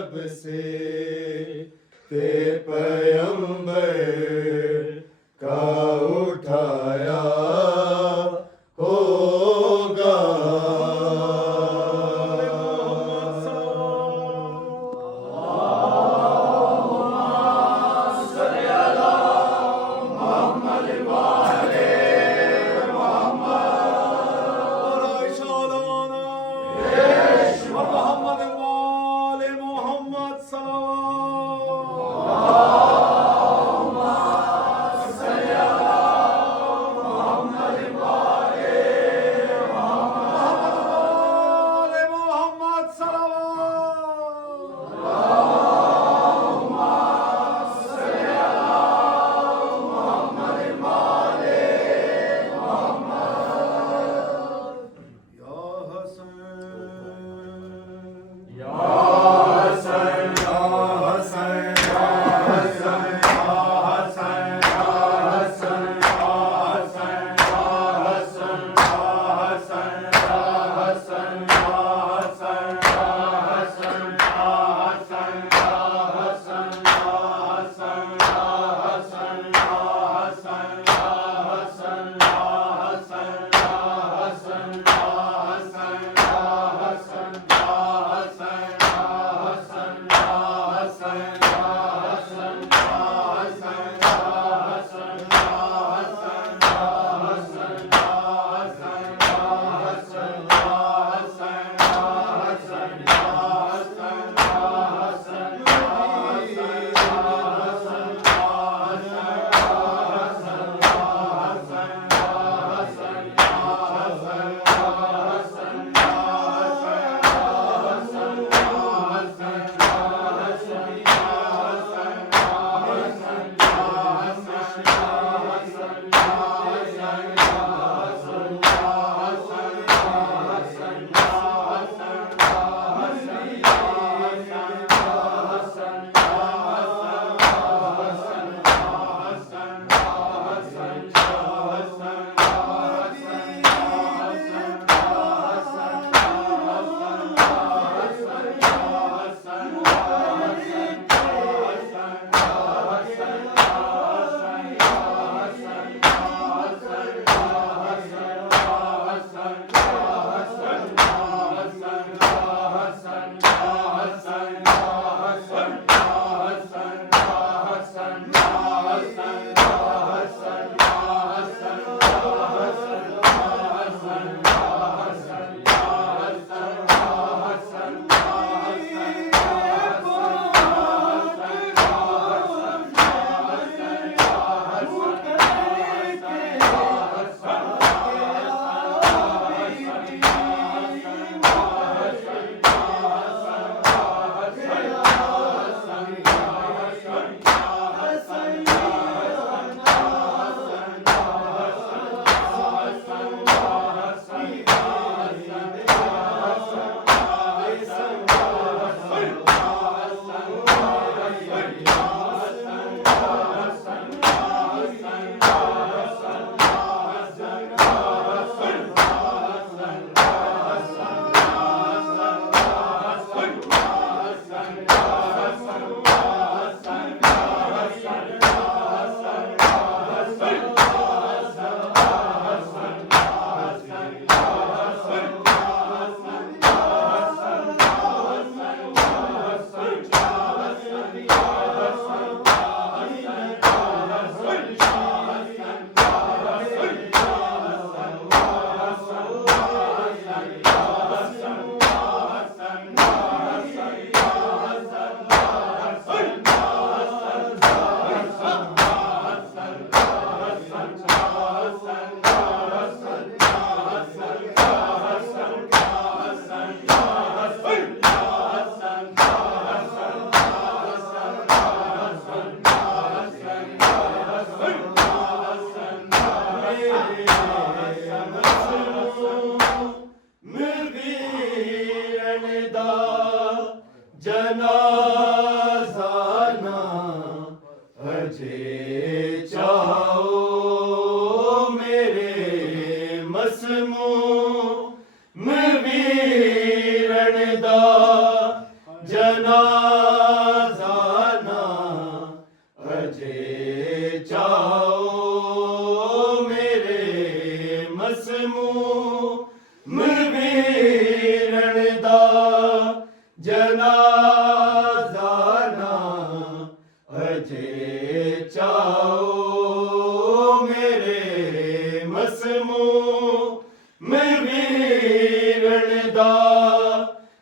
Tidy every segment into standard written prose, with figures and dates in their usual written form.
जब से ते पैगंबर का उठाया होगा।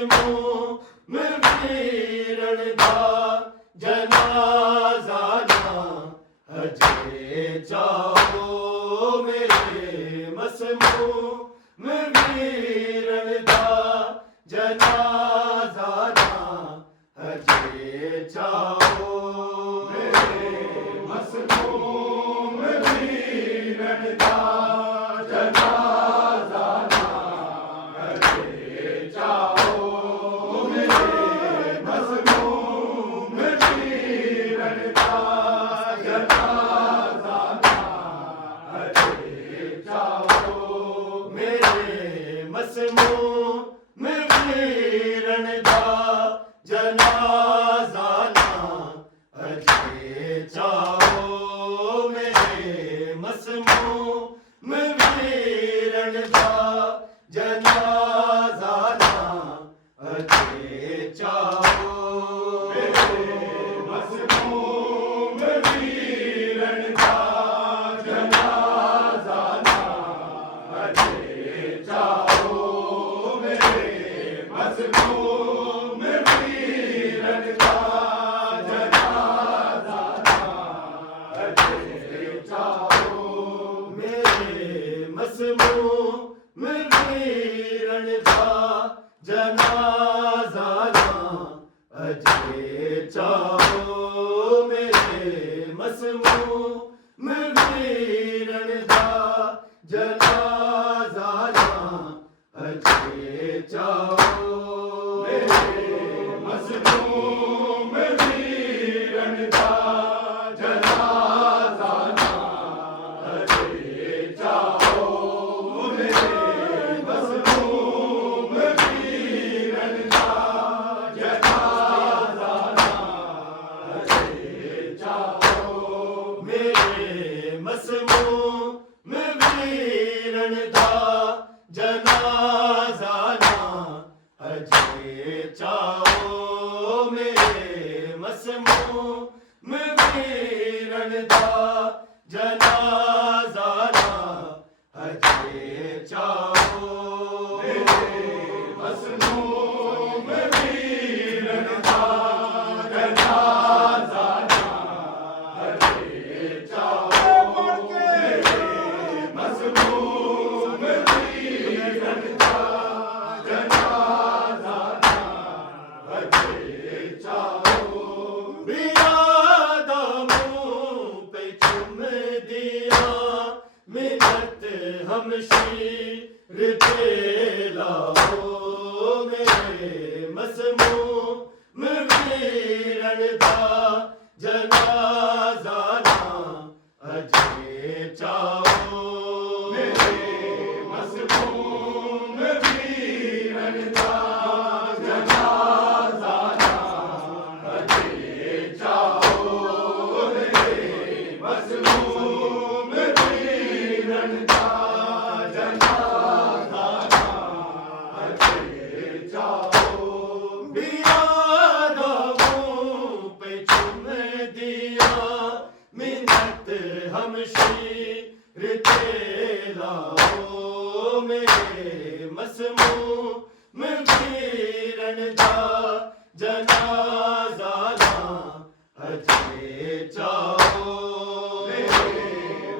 मसमूम वीरन दा जनाजा ना अजे जाओ मेरे मसमूम वीरन दा जनाजा ना अजे जाओ मेरे मसमूम वीरन दा जनाजा ना अजे जाओ मेरे मसमूम वीरन दा जनाजा ना अजे जाओ मेरे मसमूम वीरन दा जनाजा ना अजे जाओ मेरे मसमूम वीरन दा जनाजा ना अजे जाओ मेरे मसमूम वीरन दा जनाजा ना अजे जाओ मेरे मसमूम वीरन दा जनाजा ना अजे जाओ मेरे मसमूम वीरन दा जनाजा ना अजे जाओ मेरे मसमूम वीरन दा जनाजा ना अजे जाओ मेरे मसमूम वीरन दा जनाजा ना अजे जाओ मेरे मसमूम वीरन दा जनाजा ना अजे जाओ मेरे मसमूम वीरन दा जनाजा ना अजे जाओ मेरे मसमूम वीरन दा जनाजा ना अजे जाओ मेरे मसमूम वीरन दा जनाजा ना अजे जाओ मेरे मसमूम वीरन दा जनाजा ना अजे जाओ बियादा मुंह पे चुम दिया मिन्नत हमशीर ते लाओ मेरे मसमूम वीरन दा जनाजा ना अजे जाओ मेरे मसमूम वीरन दा जनाजा ना अजे जाओ मेरे मसमूम वीरन दा जनाजा ना अजे जाओ बियादा मुंह पे चुम दिया मिन्नत हमशीर ते लाओ मेरे मसमूम वीरन दा जनाजा ना अजे जाओ मेरे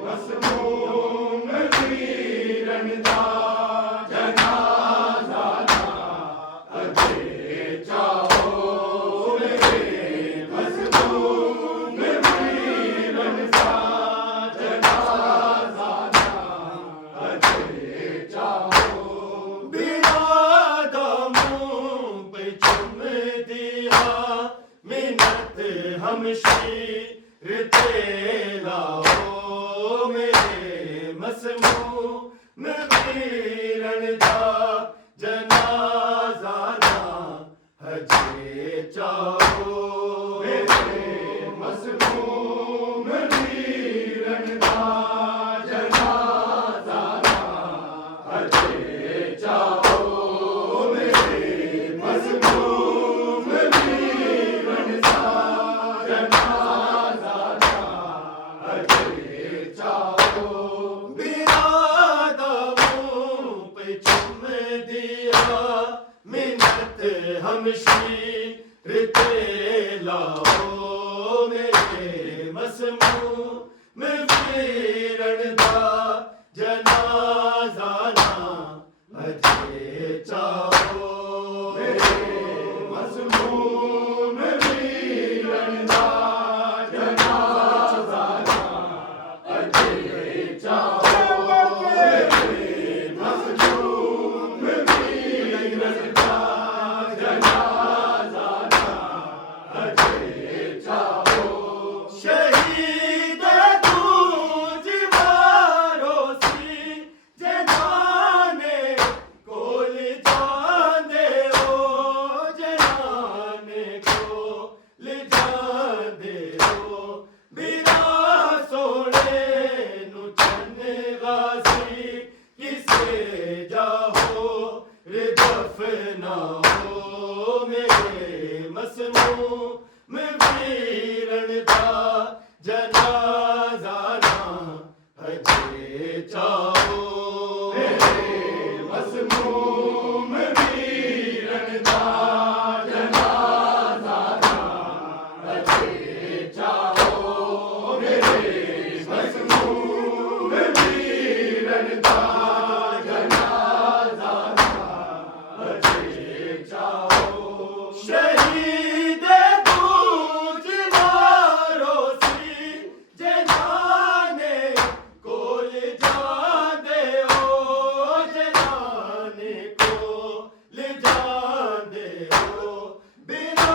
मसमूम वीरन दा जनाजा ना अजे जाओ मेरे मसमूम वीरन दा जनाजा ना अजे जाओ बियादा मुंह पे चुम दिया मिन्नत हमशीर ते लाओ मेरे मसमूम वीरन दा जनाजा ना अजे जाओ मेरे मसमूम वीरन दा जनाजा ना अजे जाओ मेरे मसमूम वीरन दा जनाजा ना अजे जाओ बियादा मुंह पे चुम हमशीर ते लाओ मेरे मसमूम वीरन दा जनाजा ना अजे चाहो मेरे मसमूम वीरन दा जनाजा ना अजे चाहो मेरे मसमूम वीरन दा जनाजा ना अजे चाहो शहीद तू जिवारो सी जनाने कोल जांदे हो जनाने कोल जांदे हो बिना सोने नु चन्ने गासी किसे जाहो रे दफना हो मेरे मसमूम वीरन दा जनाजा ना अजे चाहो मेरे मसमूम वीरन दा जनाजा ना अजे चाहो मेरे मसमूम वीरन दा जनाजा ना अजे चाहो शहीद तू जिवारो सी जनाने कोल जांदे हो जनाने कोल जांदे हो बिना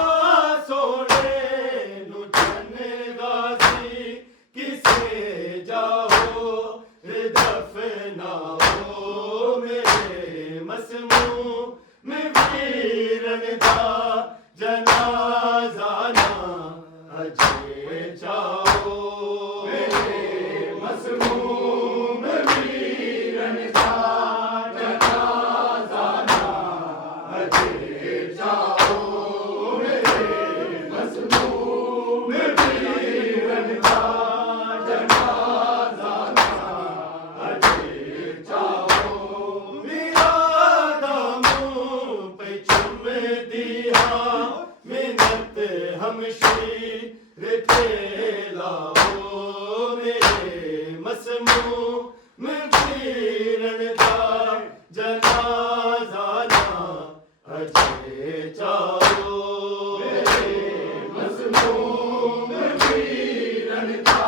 सोने नु चन्ने गासी किसे जाहो रे दफना हो मेरे मसमूम वीरन दा जनाजा ना अजे चाहो मेरे मसमूम वीरन दा जनाजा ना अजे चाहो मेरे मसमूम वीरन दा जनाजा ना अजे चाहो मेरा दामों पे चुम दिया मिन्नत हमशीर ते लाओ मेरे मसमूम वीरन दा जनाजा ना अजे चाहो मेरे मसमूम वीरन दा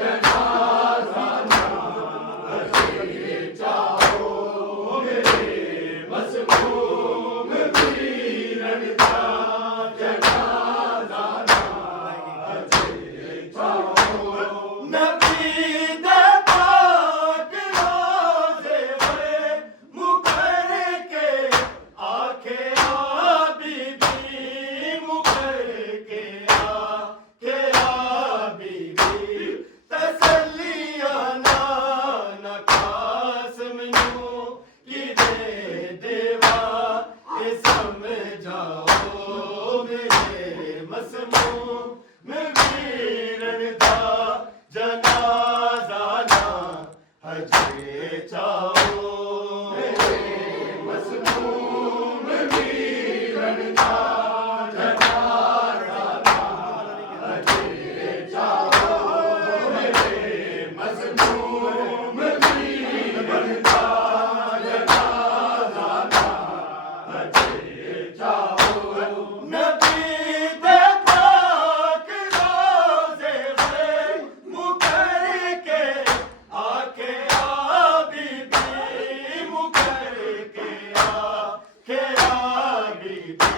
जनाजा ना अजे चाहो मेरे मसमूम वीरन दा जनाजा ना अजे चाहो नबी दे पाक रोज़े बड़े मुकर के आखे आ बीबी मुकर के आ बीबी तसल्लियां ना कासम नू कि दे देवा ये समझाओ मेरे मसमूम वीरन दा जनाजा ना अजे चाहो मेरे मसमूम वीरन दा जनाजा ना अजे चाहो मेरे मसमूम वीरन दा जनाजा ना अजे चाहो नबी दे पाक रोज़े बड़े मुकर के आखे आ बीबी मुकर के आ बीबी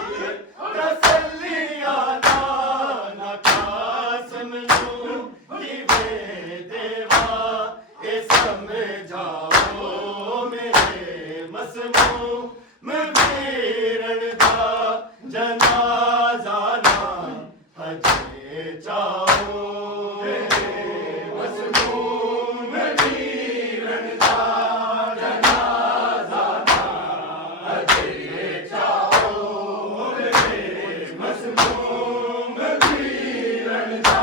तसल्लियां ना कासम नू कि वे देवा ये समझाओ मेरे मसमूम वीरन दा जनाजा ना अजे चाहो मेरे मसमूम वीरन दा जनाजा ना अजे चाहो मेरे मसमूम वीरन दा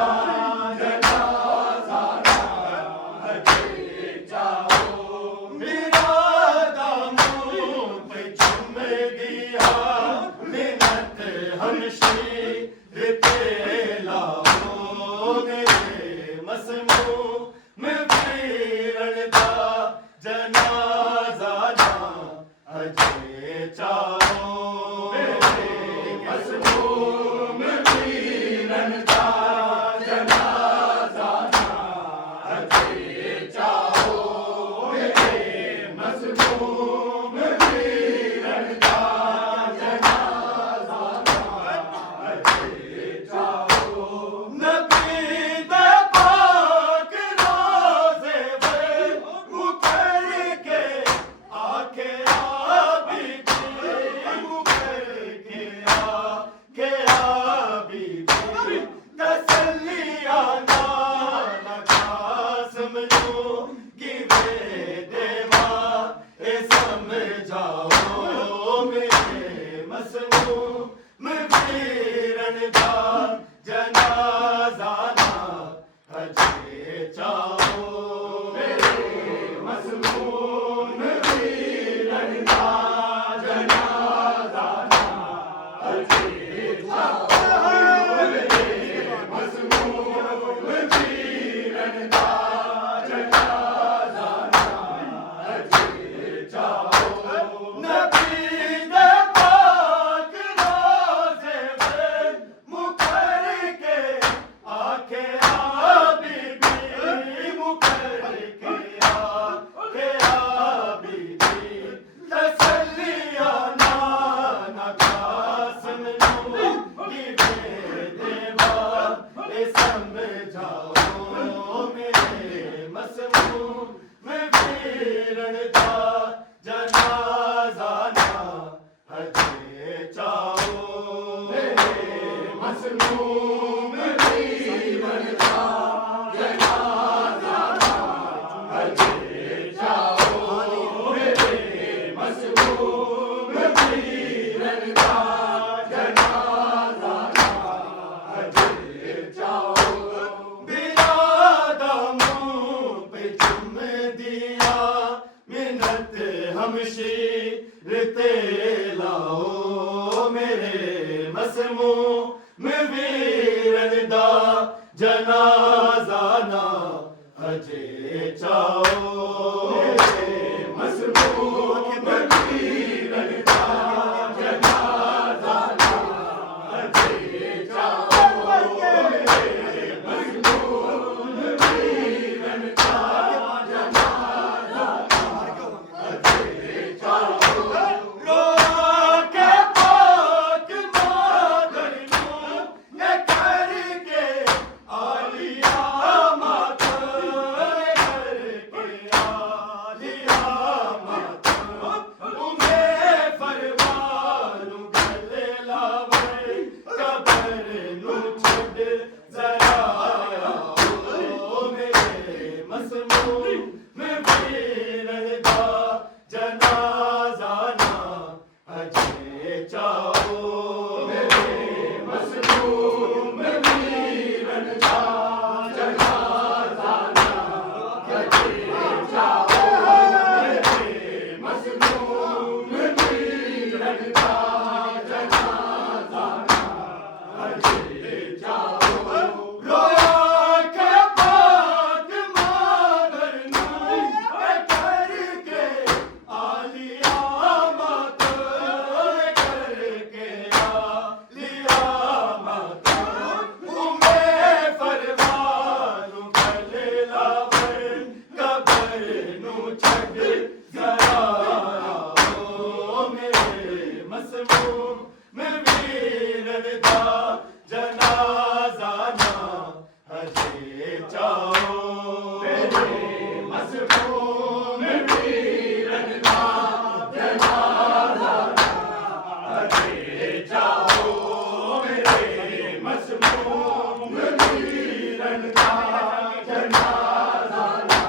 जनाजा ना अजे चाहो जनाजा ना अजय चाओ मेरे मसलूम वीरन का जनाजा ना अजय चाओ मेरे मसलूम वीरन का जनाजा ना अजय चाओ नबी दे पाक रोज़े पे मुकर के आके जनाजा ना अजय चाओ मेरे मसलूम वीरन का जनाजा ना अजय चाओ मेरे मसलूम वीरन का जनाजा ना अजय चाओ नबी दे पाक रोज़े पे मुकर के आके बीबी मुकर के बीबी तसल्लिया नाना कासिम नू गिवे देवा ए समझाओ मेरे मसलूम वीरन का जनाजा ना अजय चाओ मेरे मसलूम वीरन का जनाजा ना अजय चाओ मेरे मसलूम वीरन का जनाजा ना अजय चाओ बिरादा मुँह पे चुम दिया मिन्नत हमशीर ते लाओ मेरे मसलूम वीरन दा जनाजा ना अजय चाओ मेरे मसलूम वीरन दा जनाजा ना अजय चाओ मेरे मसलूम वीरन का जनाजा ना अजय चाओ रो के पाक मादर नू ये करके आलिया मात करके आलिया मात उमे परवानू गले लावे कबर नू छड़ जरा आओ मेरे मसलूम वीरन दा जनाजा ना अजय चाओ मेरे मसलूम वीरन का जनाजा ना अजय चाओ मेरे मसलूम वीरन का जनाजा ना अजय चाओ रोया के पाक मादर नू करके आलिया मात करके आलिया मात उमे परवानू गले लावे कबर नू छड़ जरा आओ मेरे मसलूम वीरन दा जनाजा ना अजय चाओ मेरे मसलूम वीरन का जनाजा ना अजय चाओ मेरे मसलूम वीरन का जनाजा ना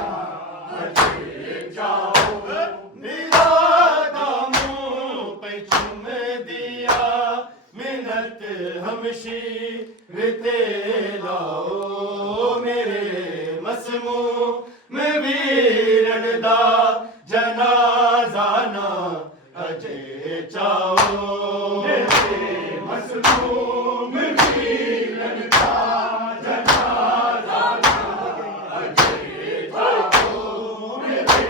अजय चाओ निरादा मुँह पे चुम दिया मिन्नत हमशीर ते लाओ मेरे मसलूम वीरन दा जनाजा ना अजय चाओ मेरे मसलूम वीरन का जनाजा ना अजय चाओ मेरे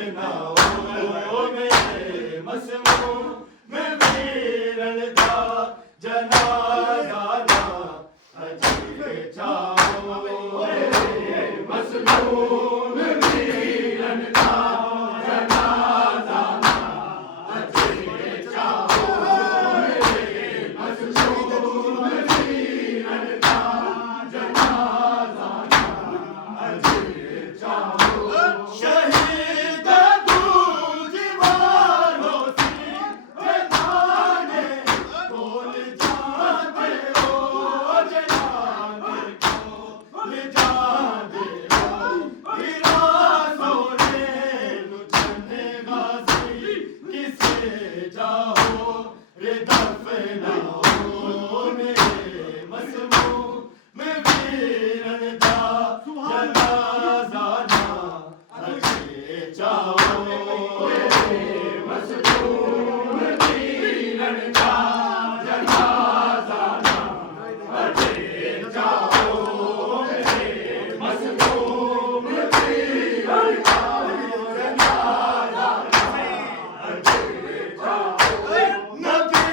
फनाओ मेरे मसमू में वीरन दा जनाजा ना अजे जाओ मेरे मसमू में वीरन दा जनाजा ना अजे जाओ मेरे मसमू में वीरन दा जनाजा ना अजे जाओ शहीद दूज वालों सी जनाने बोल जाते हो जनाने बोल जाते हो हीरा सोने लुटने गाजी किसे जाओ रे दफनाओ मेरे मसमू में वीरन दा जनाजा ना अजे जाओ मेरे मसमू में वीरन दा जनाजा ना अजे जाओ मेरे मसमू में वीरन दा जनाजा ना अजे जाओ नबी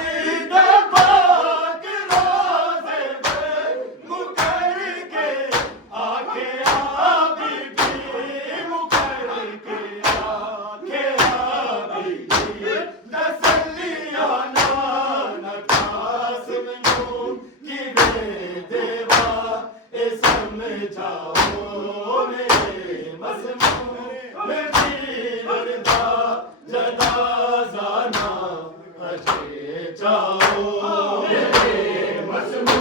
दे पाक रोज़े पे मुकर के आके आबिदी मुकर के आके आबिदी तसल्लिया ना कासिम नू कि वे देवा ए समझाओ मेरे मसमू में वीरन दा जनाजा ना अजे जाओ मेरे मसमू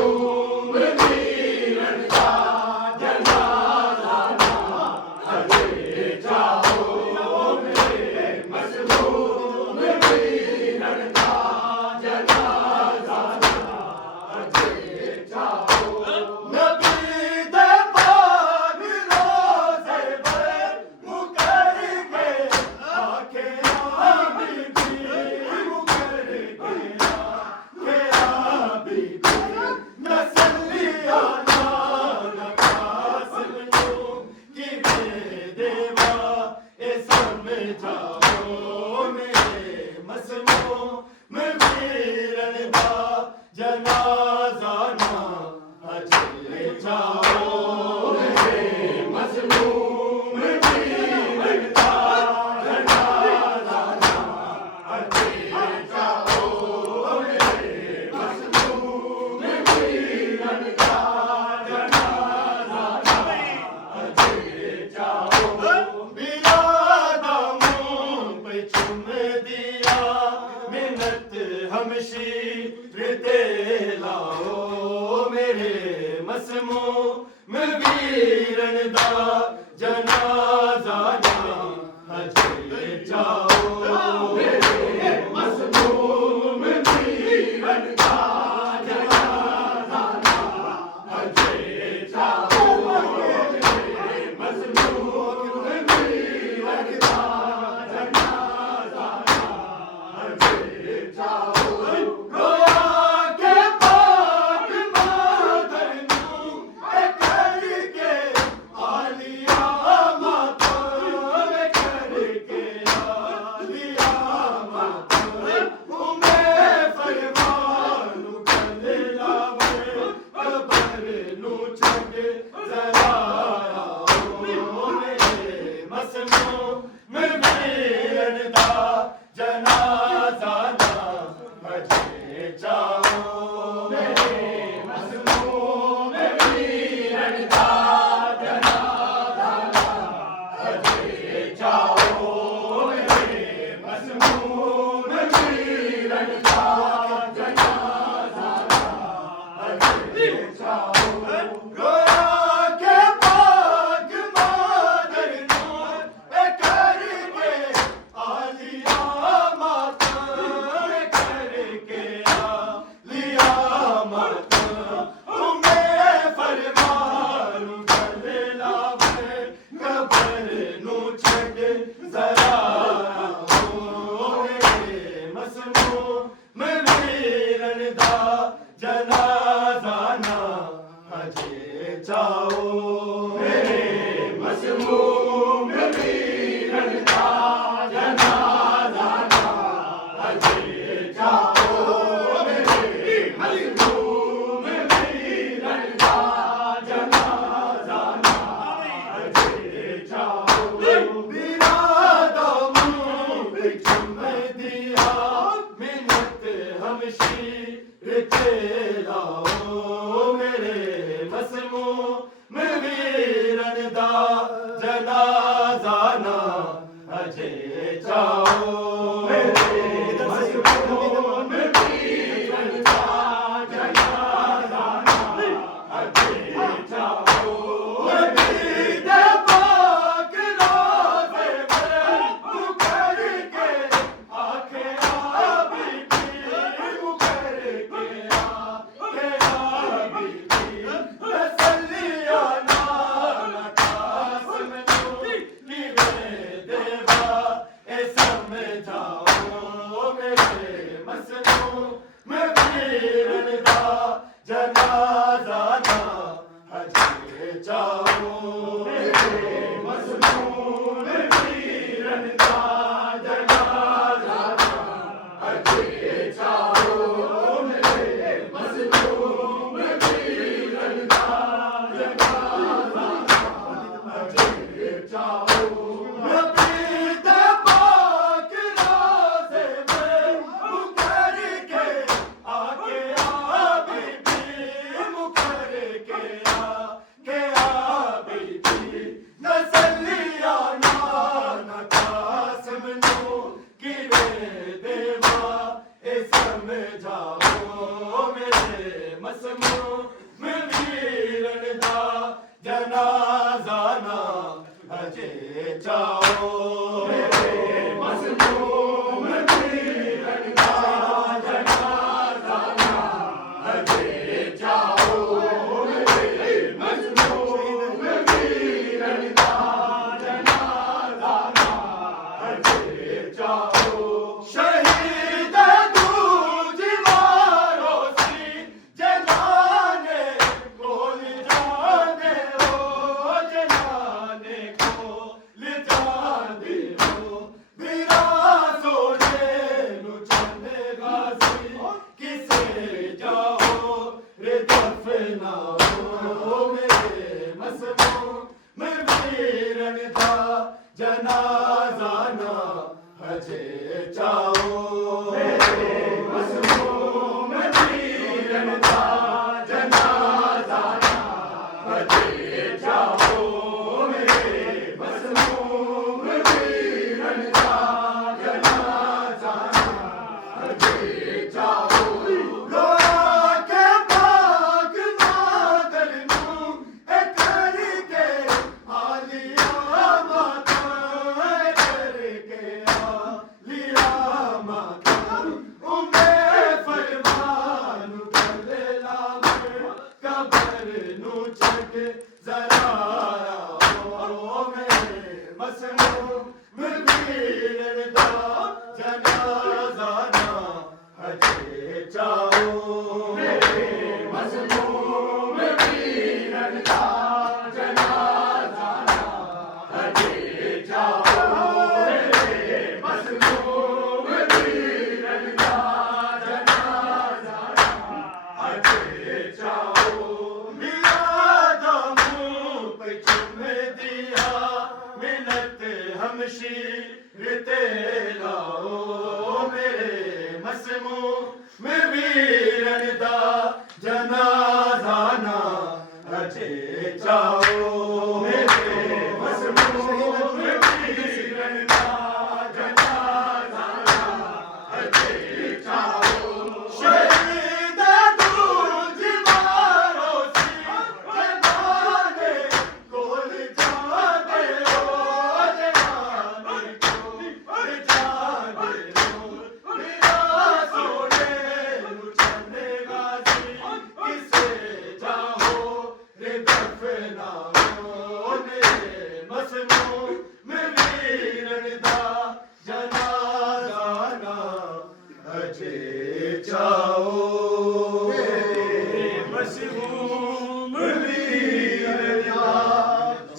में वीरन दा जनाजा ना अजे जाओ मेरे मसमू में वीरन दा जनाजा ना अजे जाओ नबी दे पाक रोज़े पे मुकर के आके आबिदी मुकर के आके आबिदी तसल्लिया ना कासिम नू कि वे देवा ए समझाओ मेरे मसमू में वीरन दा जनाजा ना अजे जाओ मेरे मसमू में वीरन दा जनाजा ना अजे जाओ मेरे मसमू में वीरन दा जनाजा ना अजे जाओ बिरादा मुंह पे चुम दिया मिन्नत हमशीर दे लाओ मेरे मसमू में वीरन दा जनाजा ना अजे जाओ मेरे मसमू में वीरन दा जनाजा ना अजे जाओ मेरे मसमू में वीरन दा जनाजा ना अजे जाओ रोया के पाक मादर नू ए करके आलिया मातम करके आलिया मातम उमे फरमानू कल लावे कबर नू छड़ जरा आओ मेरे मसमू में वीरन दा जनाजा ना अजे जाओ मेरे मसमू में वीरन दा जनाजा ना अजे जाओ मेरे मसमू में वीरन दा जनाजा ना अजे जाओ रोया के पाक मादर नू ए करके आलिया मातम अजे जाओ मेरे मजलूम वीरन का जनाजा अजे जाओ नबी दे पाक रोज़े में मुकर के आखे आबिदी मुकर के आखे आबिदी तसल्लिया नाल कासिम नू निवे देवा ए समझाओ मेरे मसलूम वीरन दा जनाजा ना अजे जाओ मेरे मसलूम वीरन दा जनाजा ना अजे जाओ मेरे मसलूम वीरन दा जनाजा ना अजे जाओ नबी दे पाक रोज़े में मुकर के आके आबिदी मुकर के आबिदी तसल्लिया नाल कासिम नू किवे देवा ए समझाओ मेरे मसलूम वीरन दा जनाजा ना अजे जाओ मेरे मसलूम वीरन दा जनाजा ना अजे जाओ मेरे मसलूम वीरन दा जनाजा ना अजे जाओ शहीद तू दीवारों सी जलाने को ले जाने हो जलाने को ले जाने हो मेरा सोने नु चले गाजी किसे जाओ रे दफना हो मेरे मसलूम वीरन दा जनाजा ना अजे जाओ मेरे मसलूम वीरन दा जनाजा ना अजे जाओ मेरे मसलूम वीरन दा जनाजा ना अजे जाओ रोया के पाक नादर नू ए करके आलिया माता ए करके आलिया माता उमे फरमान कर लावे कबर नू छक जरा आओ मेरे मसलूम वीरन दा जनाजा ना अजे जाओ मेरे मसलूम वीरन दा जनाजा ना अजे जाओ मेरे मसलूम वीरन दा जनाजा ना अजे जाओ मिला दा मुंह पे चुम दिया मिन्नत हमशीर ते लाओ मेरे मसलूम वीरन दा जनाजा ना अजे जाओ मेरे मसलूम वीरन दा जनाजा ना अजे जाओ शहीद तू दीवारों सी जलाने को ले जाने हो जलाने को ले जाने हो मेरा सोने नु चले गाजी किसे जाओ रे दफना हो मेरे मसलूम वीरन दा जनाजा ना अजे जाओ मेरे मसलूम वीरन दा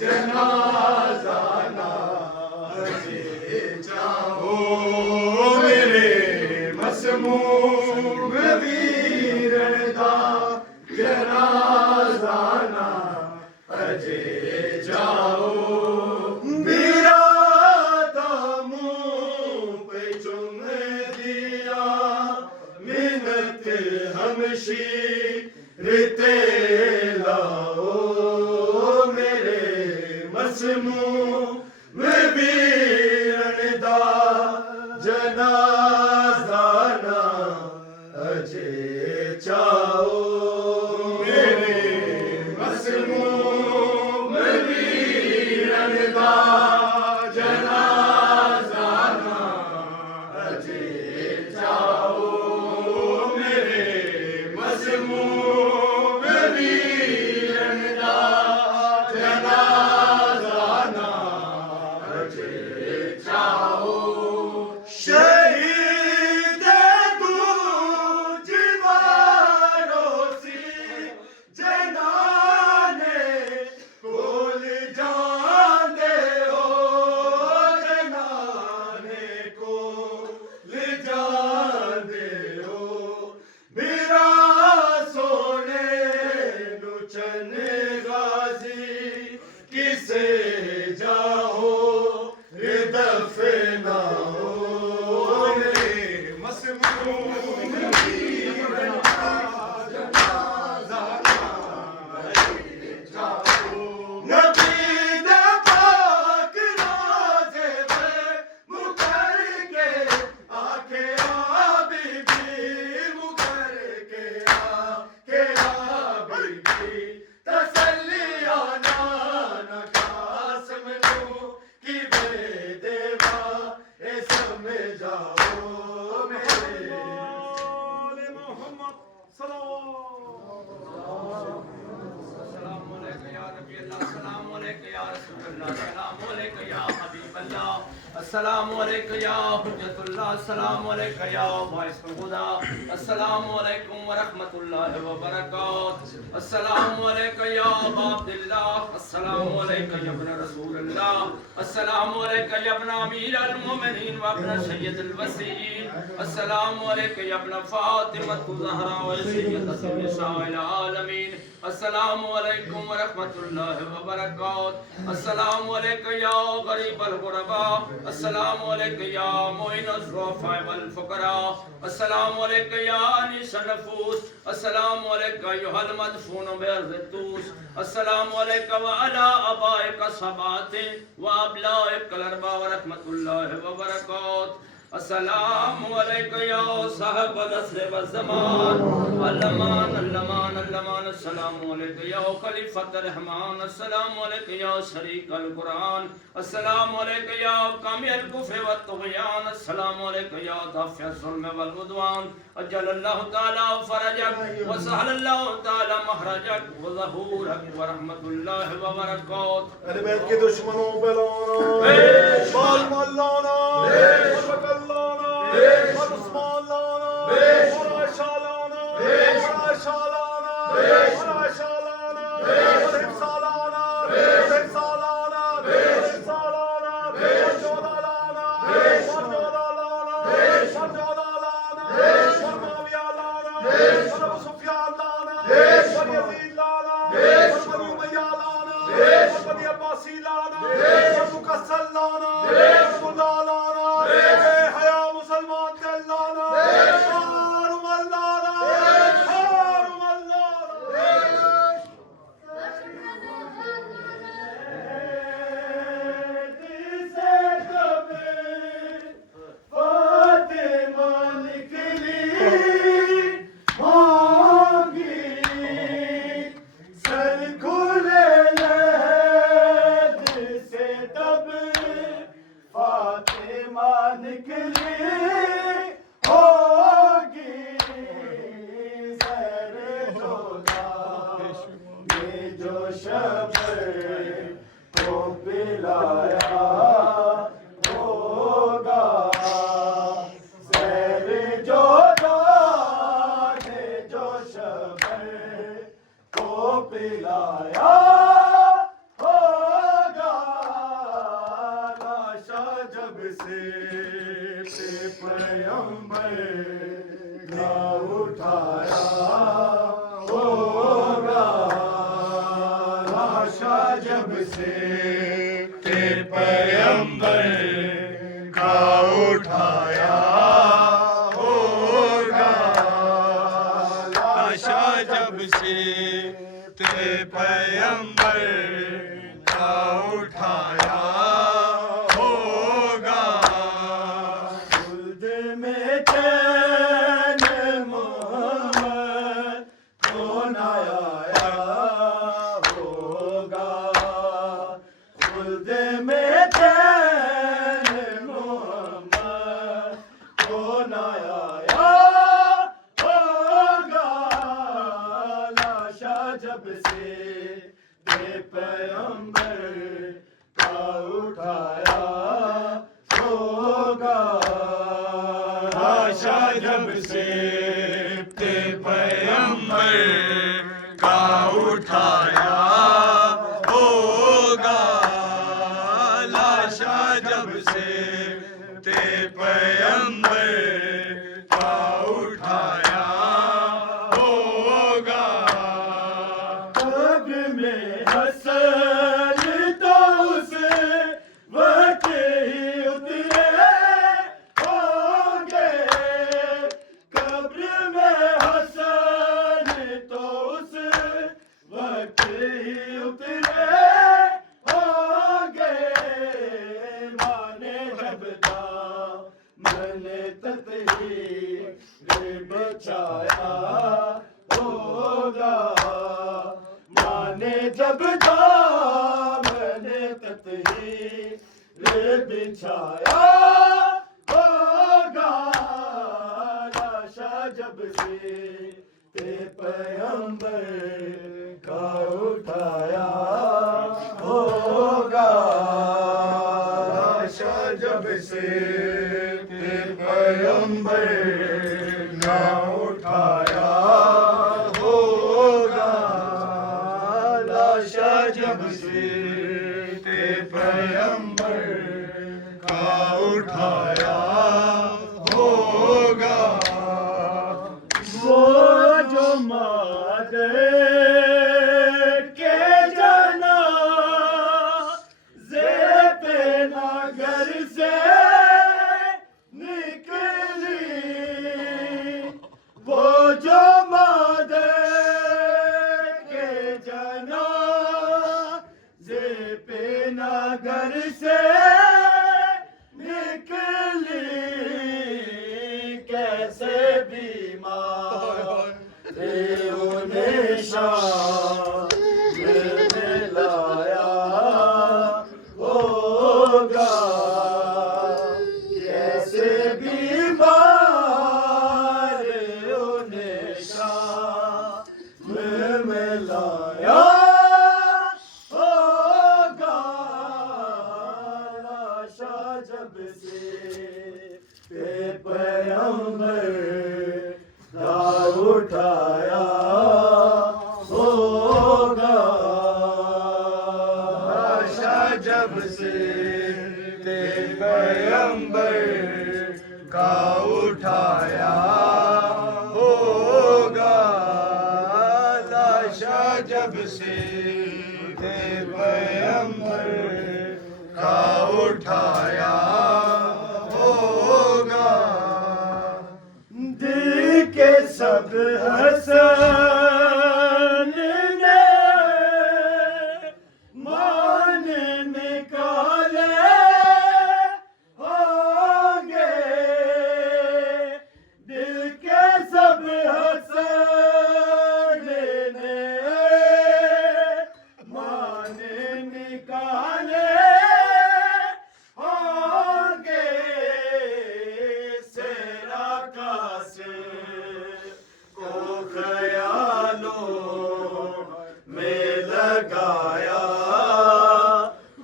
जनाजा ना अजे जाओ मेरे मसलूम वीरन दा जनाजा ना अजे जाओ मेरा दा मुंह पे चुम दिया मिन्नत हमशीर ते लाओ मेरे मसलूम वीरन जनाजा ना अजे जाओ मेरे मसमूम वीरन दा जनाजा ना अजे जाओ मेरे मसमूम वीरन दा जनाजा ना अजे जाओ शहीद दूज वारोसी जनाने कोल जांदे हो जनाने कोल जांदे हो मेरा सोने नुचन गाजी किसे जाओ दफना अस्सलाम वालेकुम या हुज्जतुल्लाह, अस्सलाम वालेकुम या बाइस खुदा, अस्सलाम वालेकुम व रहमतुल्लाहि व बरकातहू, अस्सलाम वालेकुम या अब्दुल्लाह, अस्सलाम वालेकुम या इब्न रसूलुल्लाह, अस्सलाम वालेकुम या इब्न अमीरुल मोमिनीन व इब्न सय्यदुल वसीयीन, अस्सलाम वालेकुम या इब्न फातिमतु ज़हरा व सय्यदतु निसाइल आलमीन, अस्सलाम वालेकुम व रहमतुल्लाहि व बरकातहू, अस्सलाम वालेकुम या गरीबल गुरबा, अस्सलाम वालेकुम या मुइनुज़ ज़ुअफ़ा वल फ़ुक़रा, अस्सलाम वालेकुम या अनीसुन नफ़ूस, अस्सलाम वालेकुम अय्युहल मदफ़ून बिअर्ज़ि तूस, अस्सलाम वालेकुम व अला आबाइका सबाते व अबलाइकल अर्बा व रहमतुल्लाहि व बरकातहू, अस्सलाम वालेकुम या साहिबल असर व ज़मान अल्लमान अल्लमान अल्लमान, अस्सलाम वालेकुम या खलीफतुर रहमान, अस्सलाम वालेकुम या शरीकल कुरान, अस्सलाम वालेकुम या कामिल कुफ़्र व तुग़यान, अस्सलाम वालेकुम या दाफ़िअ ज़ुल्म वल उद्वान, अज्जलल्लाहु तआला फ़रजक व सहलल्लाहु तआला महरजक व ज़हूरक व रहमतुल्लाहि व बरकातहू। अहले बैत के दुश्मनों पे लाना बाल माल लाना लाना उस्मान लाना आयशा लाना आयशा लाना आयशा लाना हिफ्सा लाना हिफ्सा लाना हिफ्सा लाना जोदा लाना जोदा लाना जोदा लाना मुआविया लाना अबू सुफियान लाना यजीद लाना बनी उमय्या लाना बनी अब्बासी लाना मुकस्सर लाना अब्दुल्लाह लाना हया मुसलमान का लाना हारुम अल्लाह हारुम अल्लाह से कबे फातिमा निकली होगी सर खुले से तब फातिमा निकली होगी सर जोदा ये जो शब्द को पिलाया होगा सर जोदा ने जो शब्द को पिलाया होगा लाशा जब से पैगंबर का उठाया होगा लाशा जब से पैगंबर का उठाया होगा लाशा जब से पैगंबर का उठाया होगा जब से ते पैगंबर का उठाया होगा लाशा जब से ते पैगंबर का उठाया होगा लाशा जब से ते पैगंबर का उठाया होगा कब्र में हसन तो उस वक्त ही उतरे होंगे कब्र में हसन तो उस वक्त ही उतरे होंगे माने जब था मैंने ततही बचाया होगा माने जब था मैंने ततही बिछाया होगा लाशा जब से ते पैगंबर का उठाया होगा लाशा जब से ते पैगंबर का उठाया होगा लाशा जब से ते पैगंबर का उठाया होगा वो जो मादे के जना जे पे नगर से निकली वो जो मादे के जना जे पे नगर से निकली कैसे बीमार थे उन्हें शाम में लाया होगा कैसे बीमार उन्हें शाम में लाया होगा लाशा जब से ते पैगंबर का उठाया होगा लाशा जब से ते पैगंबर का उठाया होगा लाशा जब से ते पैगंबर का उठाया होगा दिल के सब हसन ने मान निकाले होंगे दिल के सब हसन ने मान निकाले होंगे सेरा कासे को ख्यालों में लगाया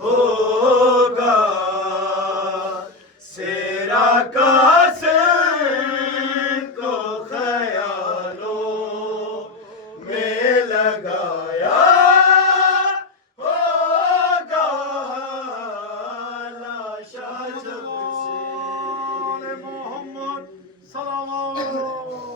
होगा सेरा कासे को ख्यालों में लगाया होगा लाशा जब से मोहम्मद सलाम